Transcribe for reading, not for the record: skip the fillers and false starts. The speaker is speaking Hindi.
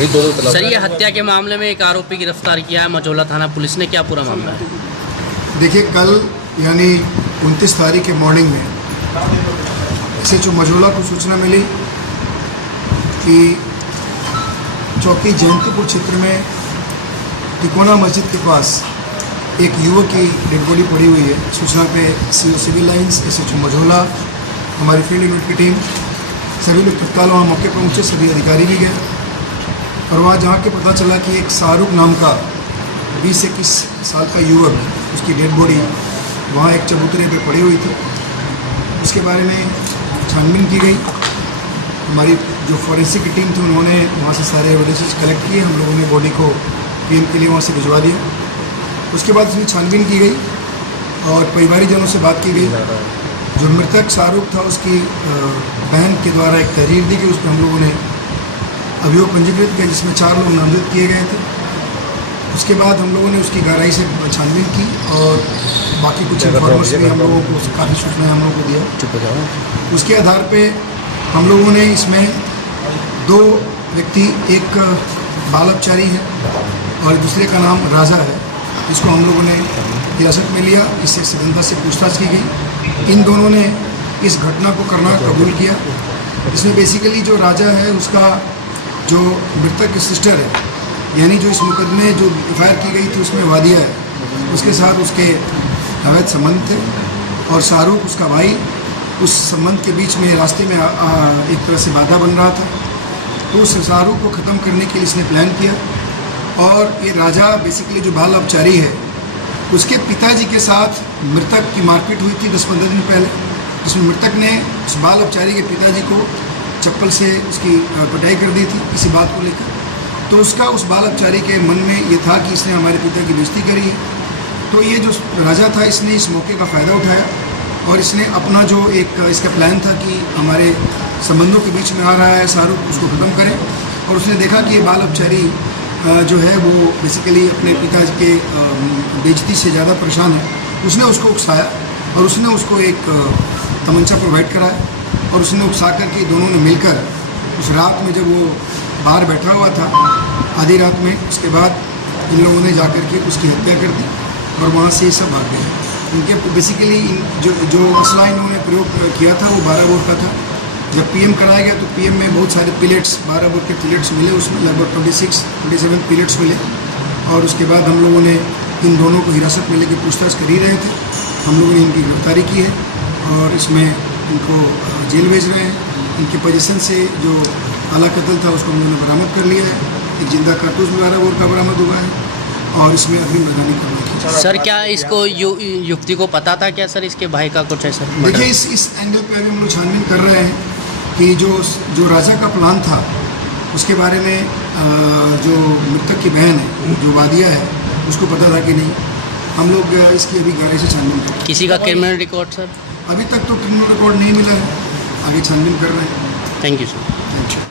सर, ये हत्या के मामले में एक आरोपी गिरफ्तार किया है मझौला थाना पुलिस ने, क्या पूरा मामला है? देखिए, कल यानी 29 तारीख के मॉर्निंग में SHO मझौला को सूचना मिली कि चौकी जयंतीपुर क्षेत्र में तिकोना मस्जिद के पास एक युवक की डेड बॉडी पड़ी हुई है। सूचना पे CO civil lines, SHO Majhola, हमारी फील्ड यूनिट की टीम, सभी लोग तत्काल वहाँ मौके पर पहुँचे, सभी अधिकारी भी गए और वहाँ जहाँ के पता चला कि एक शाहरुख नाम का 20 से 21 साल का युवक, उसकी डेड बॉडी वहाँ एक चबूतरे पे पड़ी हुई थी। उसके बारे में छानबीन की गई। हमारी जो फॉरेंसिक की टीम थी उन्होंने वहाँ से सारे एविडेंसेस कलेक्ट किए। हम लोगों ने बॉडी को PM के लिए वहाँ से भिजवा दिया। उसके बाद उसमें छानबीन की गई और परिवारीजनों से बात की गई। जो मृतक शाहरुख था उसकी बहन के द्वारा एक तहरीर दी गई, उस पर हम लोगों ने अभियोग पंजीकृत किया जिसमें 4 लोग नामजद किए गए थे। उसके बाद हम लोगों ने उसकी गहराई से छानबीन की और बाकी कुछ इन्फॉर्मेशन भी हम लोगों को काफ़ी सूचनाएं हम लोगों को दिया। उसके आधार पे हम लोगों ने इसमें 2 व्यक्ति, एक बाल अपचारी है और दूसरे का नाम राजा है, इसको हम लोगों ने हिरासत में लिया। इससे सघनता से पूछताछ की गई। इन दोनों ने इस घटना को करना कबूल किया। इसमें बेसिकली जो राजा है उसका जो मृतक की सिस्टर है, यानी जो इस मुकदमे जो FIR की गई थी उसमें वादिया है, उसके साथ उसके अवैध संबंध थे और शाहरुख उसका भाई, उस संबंध के बीच में रास्ते में एक तरह से बाधा बन रहा था। तो उस शाहरुख को ख़त्म करने के लिए इसने प्लान किया और ये राजा बेसिकली जो बाल अपचारी है उसके पिताजी के साथ मृतक की मारपीट हुई थी 10-15 दिन पहले, जिसमें मृतक ने उस बाल अपचारी के पिताजी को चप्पल से उसकी पिटाई कर दी थी इसी बात को लेकर। तो उसका उस बाल अपचारी के मन में ये था कि इसने हमारे पिता की बेइज्जती करी है। तो ये जो राजा था इसने इस मौके का फ़ायदा उठाया और इसने अपना जो एक इसका प्लान था कि हमारे संबंधों के बीच में आ रहा है शाहरुख, उसको ख़त्म करें। और उसने देखा कि ये बाल अपचारी जो है वो बेसिकली अपने पिता के बेइज्जती से ज़्यादा परेशान है। उसने उसको उकसाया और उसने उसको एक तमंचा प्रोवाइड कराया और उसने उकसा करके दोनों ने मिलकर उस रात में जब वो बाहर बैठा हुआ था आधी रात में, उसके बाद इन लोगों ने जाकर के उसकी हत्या कर दी और वहाँ से ये सब भाग गए। इनके बेसिकली जो मसला इन्होंने प्रयोग किया था वो 12 बोर का था। जब PM कराया गया तो PM में बहुत सारे पिलेट्स, 12 बोर के पिलेट्स मिले, उसमें लगभग 26-27 पिलेट्स मिले और उसके बाद हम लोगों ने इन दोनों को हिरासत में लेकर पूछताछ कर ही रहे थे। हम लोगों ने इनकी गिरफ्तारी की है और इसमें इनको जेल भेज रहे हैं। इनके पोजीशन से जो आला कत्ल था उसको हम लोगों ने बरामद कर लिया है। एक जिंदा कारतूस 12 बोर का बरामद हुआ है और इसमें अग्रिम वैधानिक कार्रवाई की। सर, क्या इसको युवती को पता था क्या सर इसके भाई का कुछ है सर? देखिए, इस एंगल पे अभी हम लोग छानबीन कर रहे हैं कि जो राजा का प्लान था उसके बारे में जो मृतक की बहन है, जो वादिया है, उसको पता था कि नहीं। हम लोग इसकी अभी गहराई से छानबीन कर रहे हैं। किसी का क्रिमिनल रिकॉर्ड सर? अभी तक तो क्रिमिनल रिकॉर्ड नहीं मिला है, आगे छानबीन कर रहे हैं। Thank you sir. Thank you.